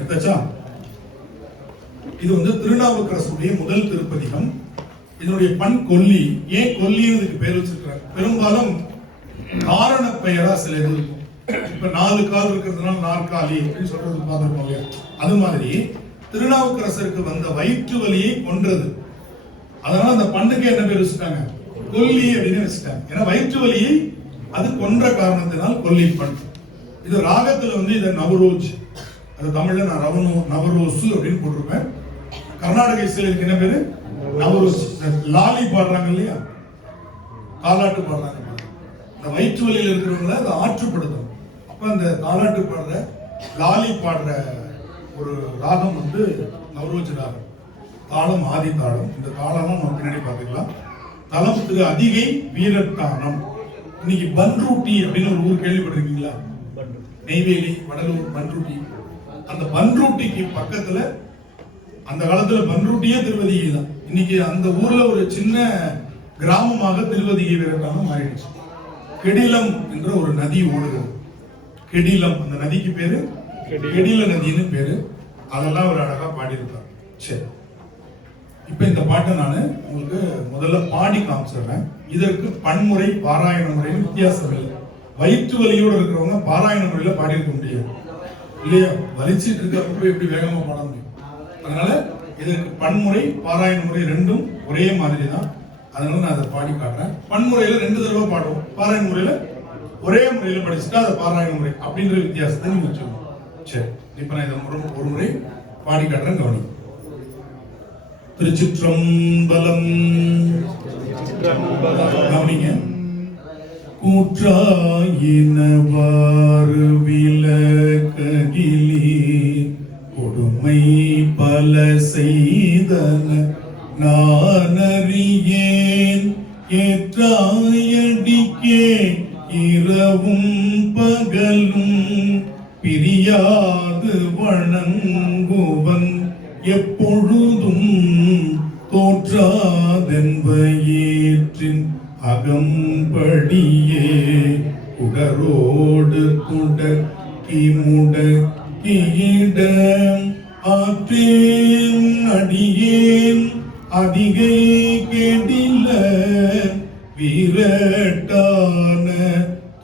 எடுத்தாச்சா? இது திருநாவுக்கரசுடைய முதல் திருப்பதிகம். இதனுடைய பண் கொல்லி. ஏன் கொல்லின்னு பேர் வச்சிருக்காங்க? பெரும்பாலும் காரண பெயரா சில இது இருக்கும். இப்ப 4 கால் இருக்கிறதுனால நாற்காலி அப்படின்னு சொல்றது பார்த்துருக்கோம் இல்லையா? அது மாதிரி திருநாவுக்கரசருக்கு வந்த வயிற்று வலியை கொன்றது. அதனால அந்த பண்ணுக்கு என்ன பேர் வச்சுட்டாங்க? கொல்லி அப்படின்னு வச்சுட்டாங்க. ஏன்னா வயிற்று வலியை அது கொன்ற காரணத்தினால் கொல்லி பண். இது ராகத்துல இதை நவரோஜ், அது தமிழ்ல நான் நவரோசு அப்படின்னு போட்டிருப்பேன். கர்நாடக இசையில என்ன பேரு? நவரோஸ். லாலி பாடுறாங்க இல்லையா, தாலாட்டு பாடுறாங்க. இந்த வயிற்று வலியில் இருக்கிறவங்கள அதை ஆற்றுப்படுத்தும். அப்ப அந்த தாலாட்டு பாடுற, லாலி பாடுற ஒரு ராகம் நவரோஜ் ராகம். தாளம் ஆதி தாளம். இந்த தாளம்லாம் நம்ம பின்னாடி பார்த்துக்கலாம். தலம் திரு அதிகை வீரத்தானம். இன்னைக்கு பன்ருட்டி அப்படின்னு ஒரு ஊர் கேள்விப்பட்டிருக்கீங்களா? நெய்வேலி, வடலூர், பன்ருட்டி. அந்த பன்ருட்டிக்கு பக்கத்துல அந்த காலத்துல பன்ருட்டியே திருவதிகை தான். இன்னைக்கு அந்த ஊர்ல ஒரு சின்ன கிராமமாக திருவதிகை வீரத்தானம் மாறிடுச்சு. கெடிலம் என்ற ஒரு நதி ஓடுகிறது. கெடிலம், அந்த நதிக்கு பேரு கெடில நதின்னு பேரு. அதெல்லாம் ஒரு அழகா பாடியிருக்கார். சரி, இப்ப இந்த பாட்டை நான் உங்களுக்கு முதல்ல பாடி காமிச்சிடுறேன். இதற்கு பன்முறை பாராயண முறைன்னு வித்தியாசம் இல்லை. வயிற்று வலியோடு இருக்கிறவங்க பாராயண முறையில பாடியிருக்க முடியாது இல்லையா? வலிச்சிட்டு இருக்கப்ப எப்படி வேகமா பாட முடியும்? அதனால இதற்கு பன்முறை பாராயண முறை ரெண்டும் ஒரே மாதிரி தான். அதனால நான் அதை பாடி காட்டுறேன். பன்முறையில 2 தடவை பாடுவோம், பாராயண முறையில ஒரே முறையில படிச்சுட்டா அதை பாராயண முறை அப்படின்ற வித்தியாசத்தை நீங்க வச்சுக்கணும். சரி, இப்ப நான் இதை ஒரு முறை பாடி காட்டுறேன், கவனி. திருச்சிற்றம்பலம். கவனிங்க. கூற்றாயினவாறு விலககிலி கொடுமை பல செய்தன நானறியேன் ஏற்றாயடிக்கே இரவும் பகலும் பிரியாது வணங்குவன் எப்பொழுதும் தோற்றாதென்பயிற்றின் அகம்படியே உடரோடு துடக்கி முடக்கியிட ஆற்றேன் அடியேன் அதிகை கெடில வீரட்டான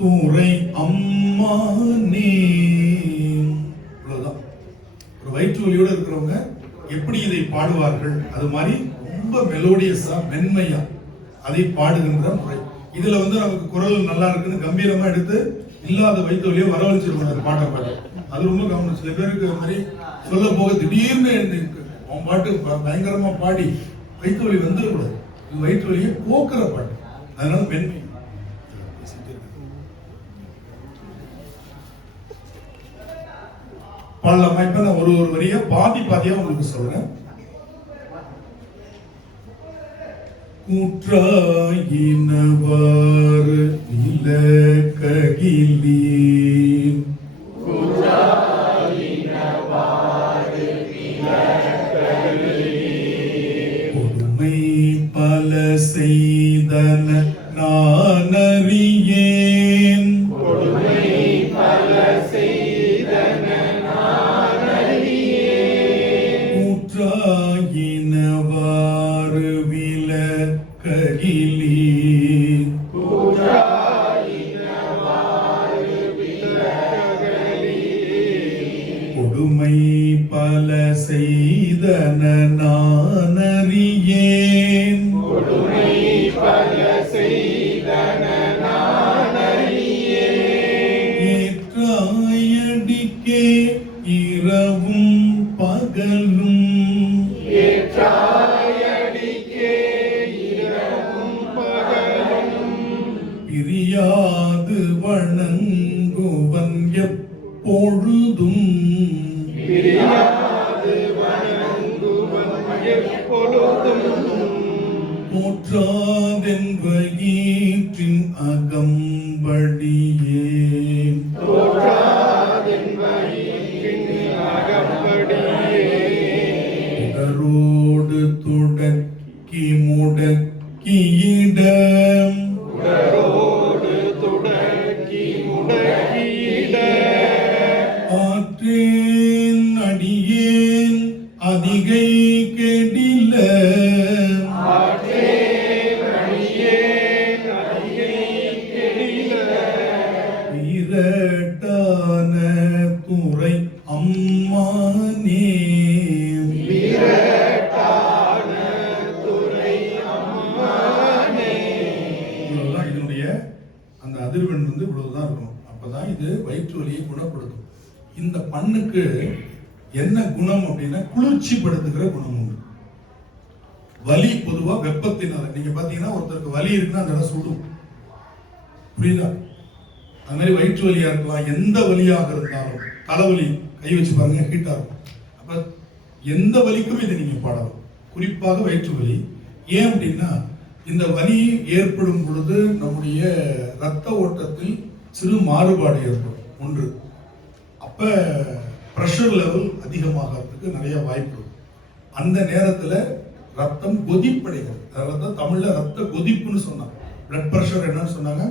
துறை அம்மானே. அவ்வளவுதான். ஒரு வயிற்று வலியோடு இருக்கிறவங்க எப்படி இதை பாடுவார்கள், அது மாதிரி ரொம்ப மெலோடியஸா மென்மையா அதை பாடுகின்ற முறை. இதுல நமக்கு குரல் நல்லா இருக்குன்னு கம்பீரமா எடுத்து இல்லாத வயிற்று வலியை வரவழைச்சிருக்கணும் அந்த பாட்டை பாடி. அது ரொம்ப கவனம். சில பேருக்கு அது மாதிரி சொல்ல போக திடீர்னு அவன் பாட்டு பயங்கரமா பாடி வயிற்று வலி வந்துடக்கூடாது. இது வயிற்று வலியை போக்குற பாட்டு. அதனால மென்மை. பாடலாமா? இப்ப நான் ஒரு வரியா பாதியா உங்களுக்கு சொல்றேன். கூற்றாயினவாறு விலககிலி கொடுமை பல செய்தன நானறியேன் கூற்றாயினவாறு விலககிலி கொடுமை பல செய்தன நானறியேன் ஏற்றாயடிக்கே இரவும் பகலும் பிரியாது வணங்குவன் எப்பொழுதும் தோற்றாதென் வயிற்றின் அகம்படியே உடரோடு துடக்கி முடக்கியிட ஆற்றேன் அடி அதிகை கெடில வீரட்டான துறை அம்மானே. இவ்வளவுதான் இதனுடைய அந்த அதிர்வெண் வந்து இவ்வளவுதான் இருக்கணும். அப்பதான் இது வயிற்று வலியை குணப்படுத்தும். இந்த பண்ணுக்கு என்ன குணம் அப்படின்னா குளிர்ச்சிப்படுத்துகிற குணம் உண்டு. வலி பொதுவா வெப்பத்தினால, நீங்க பாத்தீங்கன்னா ஒருத்தருக்கு வலி இருக்குன்னா அந்த இடம் சுடும், புரியுதா? அது மாதிரி வயிற்று வலியா இருக்கலாம், எந்த வலியாக இருந்தாலும், தலைவலி கை வச்சு பாருங்க ஹீட்டா இருக்கும். அப்ப எந்த வலிக்கும் இதை நீங்க பாடலாம், குறிப்பாக வயிற்று வலி. ஏன் அப்படின்னா இந்த வலி ஏற்படும் பொழுது நம்முடைய இரத்த ஓட்டத்தில் சிறு மாறுபாடு ஏற்படும் ஒன்று. அப்ப பிரஷர் லெவல் அதிகமாகிறதுக்கு நிறைய வாய்ப்பு. அந்த நேரத்துல ரத்தம் கொதிப்படைகிறது. அதனால தான் தமிழ்ல ரத்த கொதிப்புன்னு சொன்னாங்க. பிளட் பிரஷர் என்னன்னு சொன்னாங்க,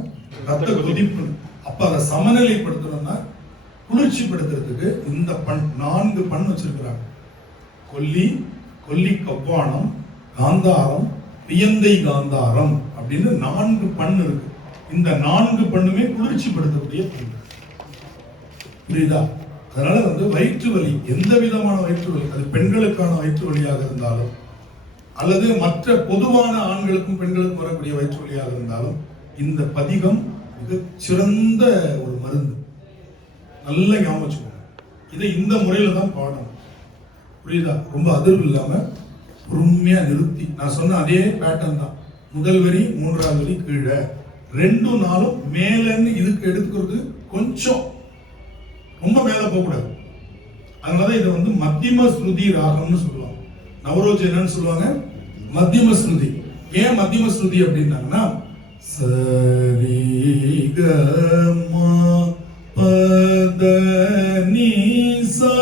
ரத்த கொதிப்பு. அப்ப அதை சமநிலைப்படுத்தணும்னா குளிர்ச்சிப்படுத்துறதுக்கு இந்த பண் 4 பண் வச்சிருக்கிறாங்க. கொல்லி, கொல்லி கவ்வானம், காந்தாரம், வியந்தை காந்தாரம் அப்படின்னு 4 பண் இருக்கு. இந்த 4 பண்ணுமே குளிர்ச்சிப்படுத்தக்கூடிய பண், புரியுதா? அதனால வந்து வயிற்று வலி, எந்த விதமான வயிற்று வலி, அது பெண்களுக்கான வயிற்று வலியாக இருந்தாலும் அல்லது மற்ற பொதுவான ஆண்களுக்கும் பெண்களுக்கும் வரக்கூடிய வயிற்று வலியாக இருந்தாலும் இந்த பதிகம் மிக சிறந்த ஒரு மருந்து. நல்ல ஞாபகம் வச்சுக்கோங்க. இதை இந்த முறையில தான் பாடணும், புரியுதா? ரொம்ப அதிர்வு இல்லாம பொறுமையா நிறுத்தி, நான் சொன்ன அதே பேட்டர்ன் தான். முதல் வரி 3ஆவது வரி கீழே, 2 4 மேலன்னு இதுக்கு எடுத்துக்கிறது கொஞ்சம் ரொம்ப மேல போக கூடாது. அதனால இதை வந்து மத்தியம ஸ்ருதி ராகம்னு சொல்லுவாங்க. நவரோஜ் என்னன்னு சொல்லுவாங்க, மத்தியம ஸ்ருதி. ஏன் மத்தியம ஸ்ருதி அப்படின்னாங்கன்னா சரி க ம ப த நீ சா,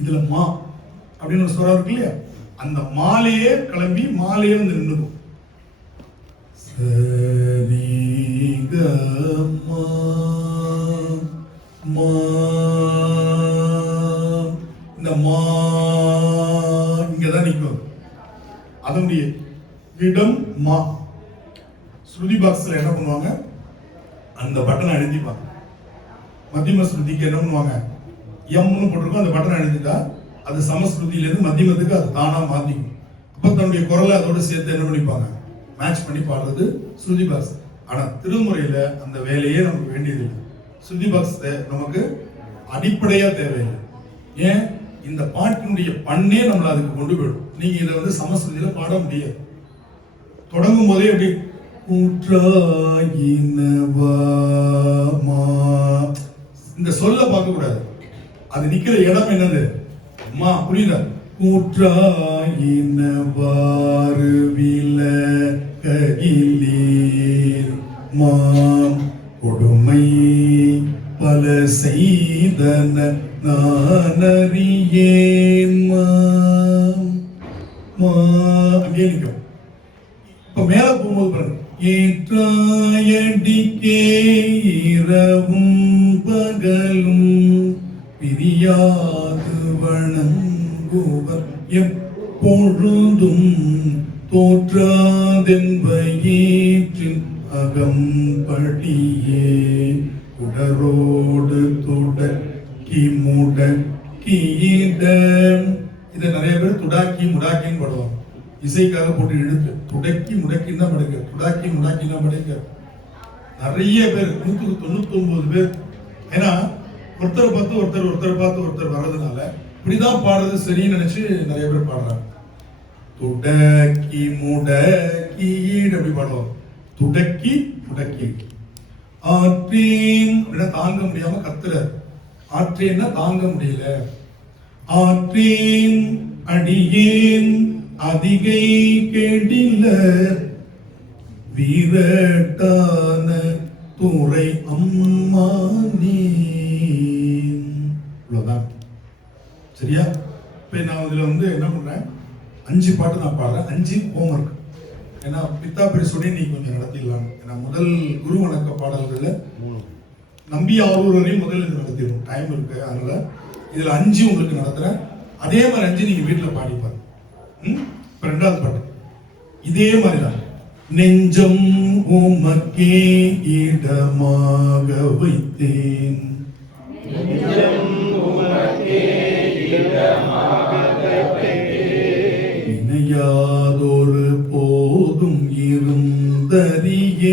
இதுல மா அப்படின்னு ஒரு ஸ்வரம் இருக்கு இல்லையா, அந்த மாலையே கிளம்பி மாலையே வந்து நின்னுடும். சரி க ம மா, இந்த மா இங்கதான் நிற்கும். அதனுடைய இடம் மா. ஸ்ருதி பாக்ஸ்ல என்ன பண்ணுவாங்க, அந்த பட்டனை அழுத்திப்பாங்க. மத்தியம ஸ்ருதிக்கு என்ன பண்ணுவாங்க, எம்னு போட்டிருக்கோம், அந்த பட்டனை அழுத்திட்டா அது சமஸ்ருதியிலிருந்து மத்தியமத்துக்கு அது தானா மாத்திக்கும். அப்ப தன்னுடைய குரலை அதோட சேர்த்து என்ன பண்ணிப்பாங்க, மேட்ச் பண்ணி பாடுறது ஸ்ருதி பாக்ஸ். ஆனா திருமுறையில அந்த வேலையே நமக்கு வேண்டியது. ஸ்ருதி பாக்ஸ் நமக்கு அடிப்படையா தேவையில்லை. ஏன், இந்த பாட்டினுடைய பண்ணே நம்மள அதுக்கு கொண்டு போயிடும். நீங்க இதை வந்து சமஸ்கிருதியில பாட முடியாது. தொடங்கும் போதே அப்படி இந்த சொல்ல பார்க்க கூடாது. அது நிக்கிற இடம் என்னது, மா, புரியுதா? கூற்றாயினவாறு விலககிலீர் மாம் கொடுமை பல செய்தன நானறியேன் அங்கே நிற்கும். இப்ப மேல போகும்போது பாருங்க, ஏற்றாயடிக்கே இரவும் பகலும் பிரியாது வணங்குவர் எப்பொழுதும் தோற்றாதென்பயிற்றின் அகம்படியே உடரோடு துடக்கி முடக்கியிட. இதை நிறைய பேர் துடாக்கி முடாக்கின்னு பாடுவாங்க. இசைக்காக போட்டு இழுத்து துடக்கி முடக்கின்னு தான் படைக்க, துடாக்கி முடாக்கின்னு தான் படைக்க. நிறைய பேர் 199 பேர். ஏன்னா ஒருத்தரை பார்த்து ஒருத்தர் வர்றதுனால இப்படிதான் பாடுறது சரின்னு நினைச்சு நிறைய பேர் பாடுறாங்க. துடக்கி முடக்கி அப்படி பாடுவாங்க. துடக்கி முடக்கி. ஆற்றேன் அப்படின்னா தாங்க முடியாம கத்துற, ஆற்றேன்னா தாங்க முடியல. ஆற்றேன் அடியேன் அதிகை கெடில வீரட்டான துறை அம்மானே. இவ்வளவுதான், சரியா? இப்ப நான் இதுல வந்து என்ன பண்றேன், 5 பாட்டு நான் பாடுறேன், 5 ஹோம்ஒர்க். ஏன்னா பித்தா பெருசுடைய நீ கொஞ்சம் நடத்திடலாம். ஏன்னா முதல் குரு வணக்க பாடல்கள்ல நம்பி ஆரூர் வரையும் முதல்ல இது நடத்திடும், டைம் இருக்கு. அதனால இதுல 5 உங்களுக்கு நடத்துறேன். அதே மாதிரி 5 நீங்க வீட்டுல பாடிப்பாரு. இப்ப 2வது பாட்டு இதே மாதிரிதான். நெஞ்சம் உமக்கே இடமாக வைத்தேன், இணையாதொரு போதும் இருந்தறியேன்,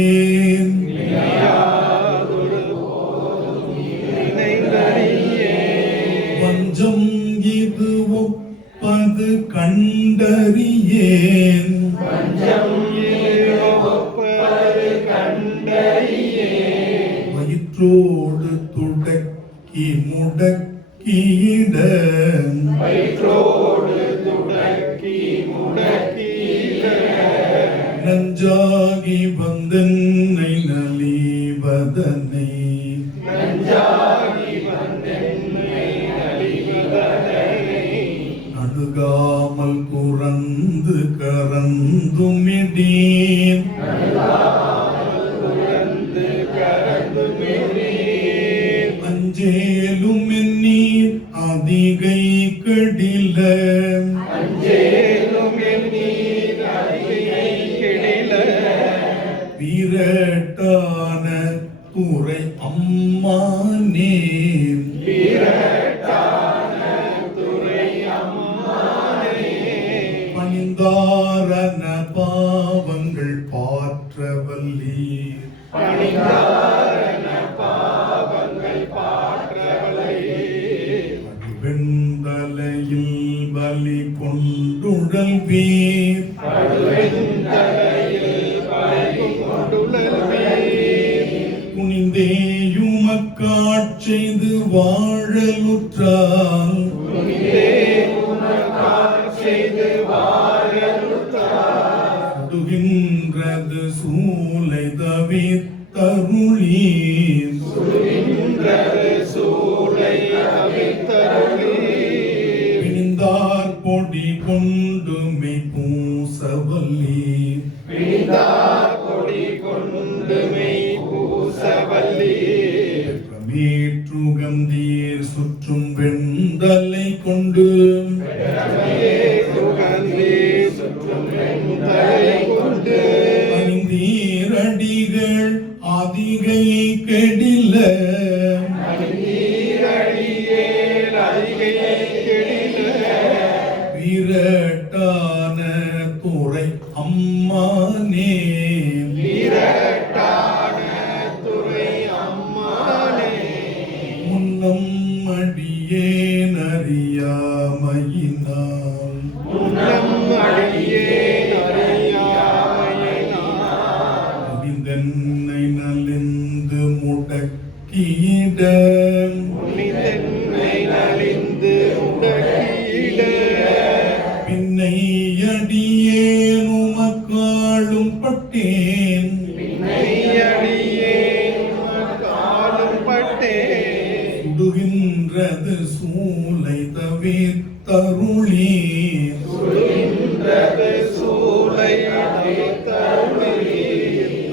வஞ்சம் இது ஒப்பது கண்டறியேன், வயிற்றோடு துடக்கி முடக்கிட, நஞ்சாகி வந்தென்னை நலிவதனை, அணுகாமல் குறந்து கறந்துமிடீன், அஞ்சேலும் எண்ணீர் அதிகை கடில, வீரட்டான துறை அம்மானே, பணிந்தாரன பாவங்கள் பாற்றவல்லீர், வெண்தலையில் பலி கொண்டுடல் வீர், குனிந்தேயுமக்காட்செய்து வாழலுற்றால், சுடுகின்றது சூலை தவிர்த்தருளீர், பிணிந்தார் பொடி கொண்டுமை பூசவல்லீர், மீற்றுகந்தீர் சுற்றும் வெண்தலை கொண்டு, அணிந்தீரடிகள் அதிகை கெடில, வீரட்டான துறை அம்மானே, முன்னம் அடியேன் அறியாமையினால், முடிந்தென்னை நலிந்து முடக்கிட, பின்னை அடியேன் உமக்காளும் பட்டேன், சுடுகின்றது சூலை தவிர்த்தருளீர்,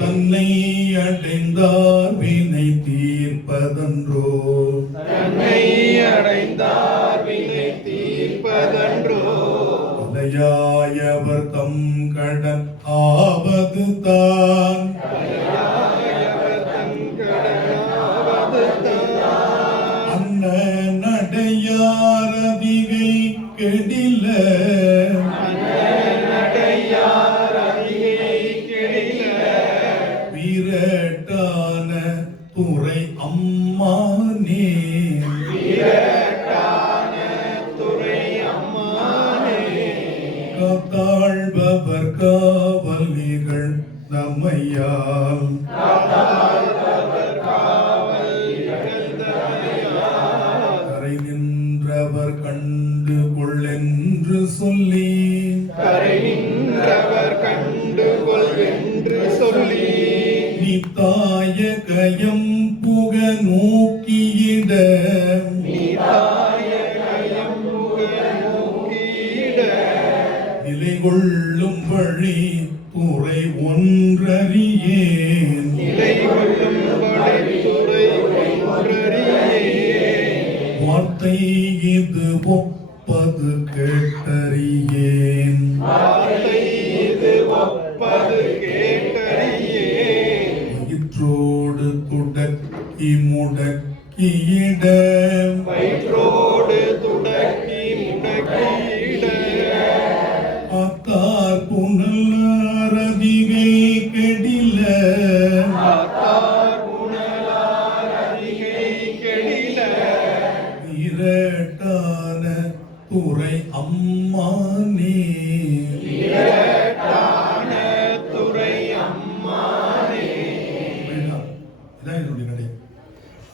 தன்னை அடைந்தார் வினை தீர்ப்பதன்றோ, தலையாயவர் தம் கடன் ஆவது தான், அன்ன நடையாரதிகை கெடில, வீரட்டான துறை அம்மானே, காத்தாழ்பவர் காவலிகள் நம்மையால், கரை நின்றவர் கண்டு கொள்ளென்று சொல்லி, நித்தாய கயம் புக நோக்கியிட, நிலை கொள்ளும் வழி துறை ஒன்றறியேன், வார்த்தை இது ஒப்பது கேட்டறியேன் வார்த்தை இது ஒப்பது கேட்டறியேன். வயிற்றோடு துடக்கி முடக்கியிட வயிற்றோடு துடக்கி முடக்கியிட ஆத்தார் புனலாரதிகை கெடில ஆத்தார் புனலார் அதிகை கெடில இரட்டான துறை அம்மானே இரட்டான